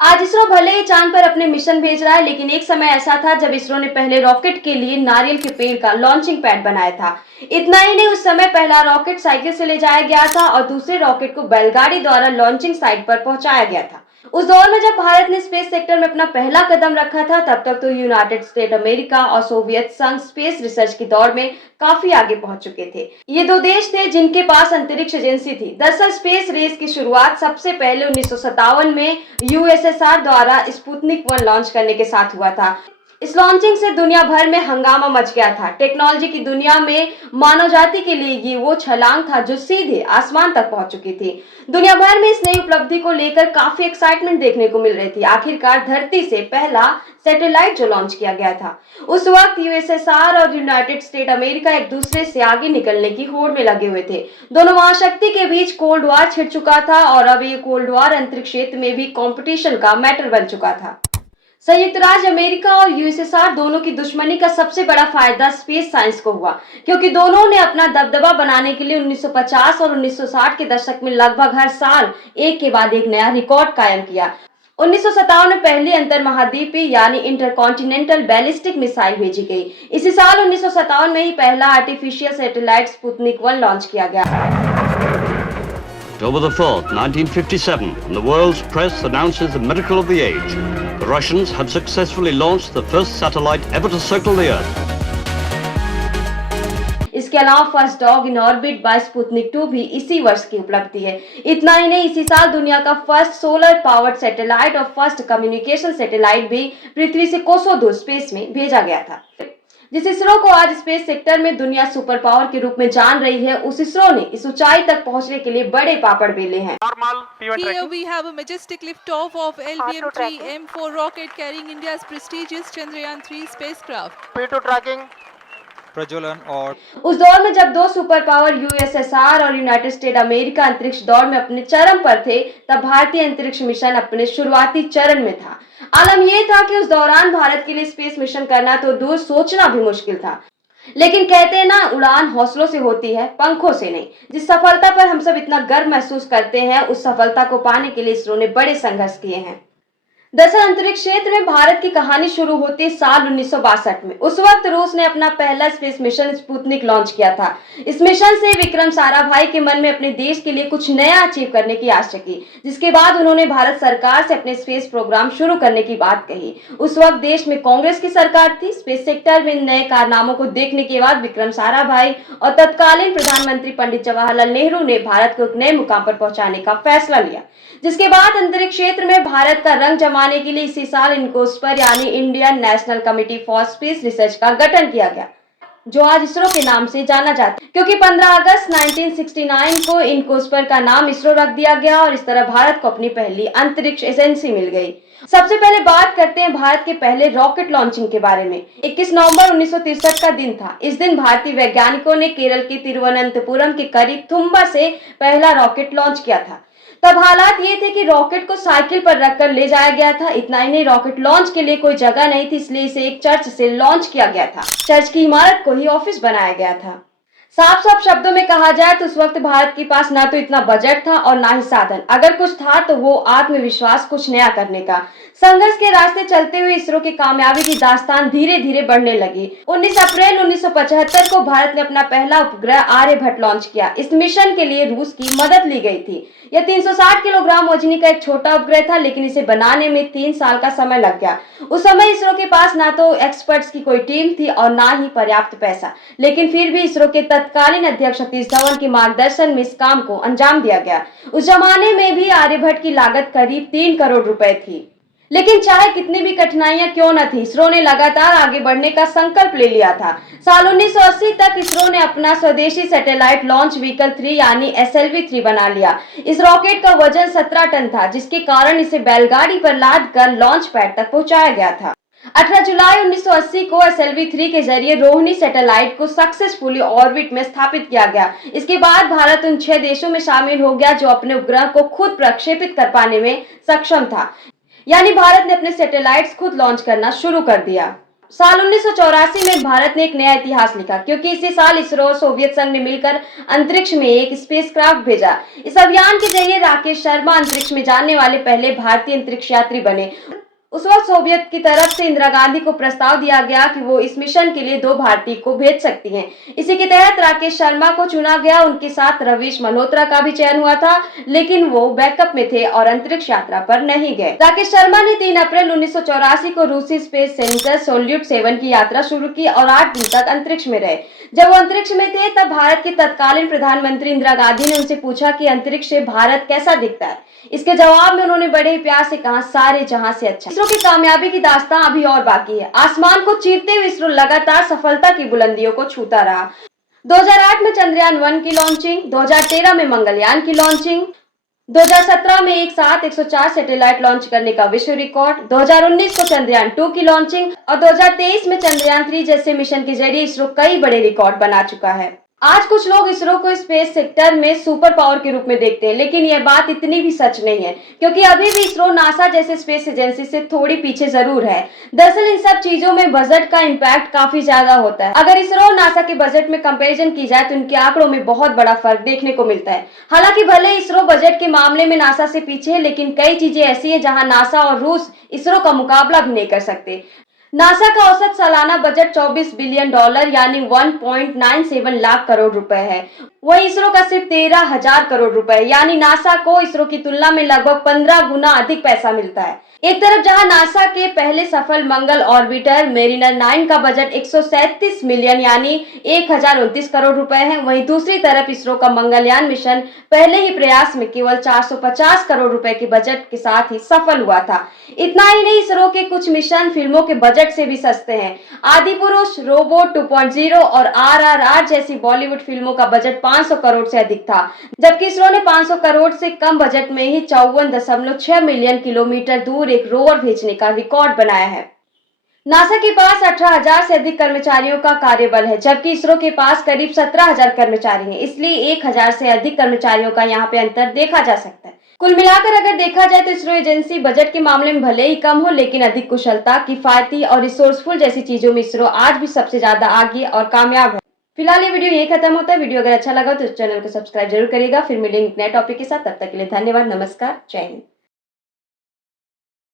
आज इसरो भले ही चांद पर अपने मिशन भेज रहा है, लेकिन एक समय ऐसा था जब इसरो ने पहले रॉकेट के लिए नारियल के पेड़ का लॉन्चिंग पैड बनाया था। इतना ही नहीं, उस समय पहला रॉकेट साइकिल से ले जाया गया था और दूसरे रॉकेट को बैलगाड़ी द्वारा लॉन्चिंग साइट पर पहुंचाया गया था। उस दौर में जब भारत ने स्पेस सेक्टर में अपना पहला कदम रखा था, तब तक तो यूनाइटेड स्टेट अमेरिका और सोवियत संघ स्पेस रिसर्च की दौड़ में काफी आगे पहुंच चुके थे। ये दो देश थे जिनके पास अंतरिक्ष एजेंसी थी। दरअसल स्पेस रेस की शुरुआत सबसे पहले 1957 में यूएसएसआर द्वारा स्पुतनिक 1 लॉन्च करने के साथ हुआ था। इस लॉन्चिंग से दुनिया भर में हंगामा मच गया था। टेक्नोलॉजी की दुनिया में मानव जाति के लिए ये वो छलांग था जो सीधे आसमान तक पहुंच चुकी थी। दुनिया भर में इस नई उपलब्धि को लेकर काफी एक्साइटमेंट देखने को मिल रही थी। आखिरकार धरती से पहला सैटेलाइट जो लॉन्च किया गया था। उस वक्त यूएसएसआर और यूनाइटेड स्टेट अमेरिका एक दूसरे से आगे निकलने की होड़ में लगे हुए थे। दोनों महाशक्ति के बीच कोल्ड वॉर छिड़ चुका था और अब ये कोल्ड वॉर अंतरिक्ष क्षेत्र में भी कंपटीशन का मैटर बन चुका था। संयुक्त राज्य अमेरिका और यूएसएसआर दोनों की दुश्मनी का सबसे बड़ा फायदा स्पेस साइंस को हुआ, क्योंकि दोनों ने अपना दबदबा बनाने के लिए 1950 और 1960 के दशक में लगभग हर साल एक के बाद एक नया रिकॉर्ड कायम किया। 1957 में पहली अंतरमहाद्वीपीय यानी इंटरकॉन्टिनेंटल बैलिस्टिक मिसाइल भेजी गई। इसी साल 1957 में ही पहला आर्टिफिशियल सैटेलाइट स्पुतनिक 1 लॉन्च किया गया। October the 4th, 1957, and the world's press announces the miracle of the age. The Russians had successfully launched the first satellite ever to circle the Earth. इसके अलावा first dog in orbit by Sputnik 2 भी इसी वर्ष की उपलब्धि है। इतना ही नहीं, इसी साल दुनिया का फर्स्ट सोलर पावर्ड सैटेलाइट और फर्स्ट कम्युनिकेशन सैटेलाइट भी पृथ्वी से कोसों दूर स्पेस में भेजा गया था। जिस इसरो को आज स्पेस सेक्टर में दुनिया सुपर पावर के रूप में जान रही है, उस इसरो ने इस ऊंचाई तक पहुंचने के लिए बड़े पापड़ बेले हैं। Here we have a majestic liftoff of LVM-3 M4 rocket carrying India's prestigious Chandrayaan-3 spacecraft. P2 tracking, प्रज्वलन और उस दौर में जब दो सुपर पावर यूएसएसआर और यूनाइटेड स्टेट अमेरिका अंतरिक्ष दौड़ में अपने चरम पर थे, तब भारतीय अंतरिक्ष मिशन अपने शुरुआती चरण में था। आलम यह था कि उस दौरान भारत के लिए स्पेस मिशन करना तो दूर, सोचना भी मुश्किल था। लेकिन कहते हैं ना, उड़ान हौसलों से होती है, पंखों से नहीं। जिस सफलता पर हम सब इतना गर्व महसूस करते हैं, उस सफलता को पाने के लिए इसरो ने बड़े संघर्ष किए हैं। दरअसल अंतरिक्ष क्षेत्र में भारत की कहानी शुरू होती साल 1962 में। उस वक्त रूस ने अपना पहला स्पेस मिशन स्पुतनिक लॉन्च किया था। इस मिशन से विक्रम साराभाई के मन में अपने देश के लिए कुछ नया अचीव करने की आशा की, जिसके बाद उन्होंने भारत सरकार से अपने स्पेस प्रोग्राम शुरू करने की बात कही। उस वक्त देश में कांग्रेस की सरकार थी। स्पेस सेक्टर में नए कारनामों को देखने के बाद विक्रम साराभाई और तत्कालीन प्रधानमंत्री पंडित जवाहरलाल नेहरू ने भारत को एक नए मुकाम पर पहुंचाने का फैसला लिया, जिसके बाद अंतरिक्ष क्षेत्र में भारत का रंग जमाने के लिए इसी साल इनकोस्पर यानी Indian national committee for space research का गठन किया गया, जो आज इसरो के नाम से जाना जाता है, क्योंकि 15 अगस्त 1969 को इनकोस्पर का नाम इसरो रख दिया गया और इस तरह भारत को अपनी पहली अंतरिक्ष एजेंसी मिल गई। सबसे पहले बात करते हैं भारत के पहले रॉकेट लॉन्चिंग के बारे में। 21 नवंबर 1963 का दिन था। इस दिन भारतीय वैज्ञानिकों ने केरल के तिरुवनंतपुरम के करीब तुम्बा से पहला रॉकेट लॉन्च किया था। तब हालात ये थे कि रॉकेट को साइकिल पर रखकर ले जाया गया था। इतना ही नहीं, रॉकेट लॉन्च के लिए कोई जगह नहीं थी, इसलिए इसे एक चर्च से लॉन्च किया गया था। चर्च की इमारत को ही ऑफिस बनाया गया था। साफ साफ शब्दों में कहा जाए तो उस वक्त भारत के पास ना तो इतना बजट था और ना ही साधन। अगर कुछ था तो वो आत्मविश्वास, कुछ नया करने का। संघर्ष के रास्ते चलते हुए इसरो की कामयाबी की दास्तान धीरे धीरे बढ़ने लगी। 19 अप्रैल 1975 को भारत ने अपना पहला उपग्रह आर्यभट्ट लॉन्च किया। इस मिशन के लिए रूस की मदद ली गई थी। यह 360 किलोग्राम वजनी का एक छोटा उपग्रह था, लेकिन इसे बनाने में 3 साल का समय लग गया। उस समय इसरो के पास ना तो एक्सपर्ट्स की कोई टीम थी और ना ही पर्याप्त पैसा, लेकिन फिर भी इसरो के तत्कालीन अध्यक्ष सतीश धवन के मार्गदर्शन में इस काम को अंजाम दिया गया। उस जमाने में भी आर्यभट्ट की लागत करीब 3 करोड़ रुपए थी। लेकिन चाहे कितनी भी कठिनाइयां क्यों न थी, इसरो ने लगातार आगे बढ़ने का संकल्प ले लिया था। साल 1980 तक इसरो ने अपना स्वदेशी सैटेलाइट लॉन्च व्हीकल 3 यानी SLV-3 बना लिया। इस रॉकेट का वजन 17 टन था, जिसके कारण इसे बैलगाड़ी पर लाद कर लॉन्च पैड तक पहुंचाया गया था। 18 जुलाई 1980 को SLV-3 के जरिए रोहिणी सैटेलाइट को सक्सेसफुली ऑर्बिट में स्थापित किया गया। इसके बाद भारत उन 6 देशों में शामिल हो गया जो अपने उपग्रह को खुद प्रक्षेपित कर पाने में सक्षम था, यानी भारत ने अपने सैटेलाइट्स खुद लॉन्च करना शुरू कर दिया। साल 1984 में भारत ने एक नया इतिहास लिखा, क्योंकि इसी साल इसरो और सोवियत संघ ने मिलकर अंतरिक्ष में एक स्पेसक्राफ्ट भेजा। इस अभियान के जरिए राकेश शर्मा अंतरिक्ष में जाने वाले पहले भारतीय अंतरिक्ष यात्री बने। उस वक्त सोवियत की तरफ से इंदिरा गांधी को प्रस्ताव दिया गया कि वो इस मिशन के लिए 2 भारतीय को भेज सकती हैं। इसी के तहत राकेश शर्मा को चुना गया। उनके साथ रवीश मल्होत्रा का भी चयन हुआ था, लेकिन वो बैकअप में थे और अंतरिक्ष यात्रा पर नहीं गए। राकेश शर्मा ने 3 अप्रैल 1984 को रूसी स्पेस सेंटर सोल्यूट 7 की यात्रा शुरू की और 8 दिन तक अंतरिक्ष में रहे। जब वो अंतरिक्ष में थे तब भारत की तत्कालीन प्रधानमंत्री इंदिरा गांधी ने उनसे पूछा कि अंतरिक्ष से भारत कैसा दिखता है। इसके जवाब में उन्होंने बड़े ही प्यार से कहा, सारे जहां से अच्छा। इसरो की कामयाबी की दास्तां अभी और बाकी है। आसमान को चीरते हुए इसरो लगातार सफलता की बुलंदियों को छूता रहा। 2008 में चंद्रयान 1 की लॉन्चिंग, 2013 में मंगलयान की लॉन्चिंग, 2017 में एक साथ 104 सैटेलाइट लॉन्च करने का विश्व रिकॉर्ड, 2019 को चंद्रयान 2 की लॉन्चिंग और 2023 में चंद्रयान 3 जैसे मिशन के जरिए इसरो कई बड़े रिकॉर्ड बना चुका है। आज कुछ लोग इसरो को स्पेस सेक्टर में सुपर पावर के रूप में देखते हैं, लेकिन यह बात इतनी भी सच नहीं है, क्योंकि अभी भी इसरो नासा जैसे स्पेस एजेंसी से थोड़ी पीछे जरूर है। दरअसल इन सब चीजों में बजट का इम्पैक्ट काफी ज्यादा होता है। अगर इसरो और नासा के बजट में कंपैरिजन की जाए तो इनके आंकड़ों में बहुत बड़ा फर्क देखने को मिलता है। हालांकि भले इसरो बजट के मामले में नासा से पीछे है, लेकिन कई चीजें ऐसी है जहाँ नासा और रूस इसरो का मुकाबला भी नहीं कर सकते। नासा का औसत सालाना बजट $24 बिलियन यानी 1.97 लाख करोड़ रुपए है। वहीं इसरो का सिर्फ 13,000 करोड़ रुपए यानी नासा को इसरो की तुलना में लगभग 15 गुना अधिक पैसा मिलता है। एक तरफ जहां नासा के पहले सफल मंगल ऑर्बिटर मेरिनर 9 का बजट 137 मिलियन यानी 1029 करोड़ रुपए है, वहीं दूसरी तरफ इसरो का मंगलयान मिशन पहले ही प्रयास में केवल 450 करोड़ रुपए के बजट के साथ ही सफल हुआ था। इतना ही नहीं, इसरो के कुछ मिशन फिल्मों के बजट से भी सस्ते हैं। आदिपुरुष, रोबोट 2.0 और RRR जैसी बॉलीवुड फिल्मों का बजट 500 करोड़ से अधिक था, जबकि इसरो ने 500 करोड़ से कम बजट में ही 54.6 मिलियन किलोमीटर दूर एक रोवर भेजने का रिकॉर्ड बनाया है। नासा के पास 18,000 से अधिक कर्मचारियों का कार्यबल है, जबकि इसरो के पास करीब 17,000 कर्मचारी हैं। इसलिए 1,000 से अधिक कर्मचारियों का यहाँ पे अंतर देखा जा सकता है। कुल मिलाकर अगर देखा जाए तो इसरो एजेंसी बजट के मामले में भले ही कम हो, लेकिन अधिक कुशलता, किफायती और रिसोर्सफुल जैसी चीजों में इसरो आज भी सबसे ज्यादा आगे और कामयाब है। फिलहाल ये वीडियो यही खत्म होता है। वीडियो अगर अच्छा लगा तो इस चैनल को सब्सक्राइब जरूर करिएगा। फिर मिलेंगे नए टॉपिक के साथ, तब तक के लिए धन्यवाद, नमस्कार, जय हिंद।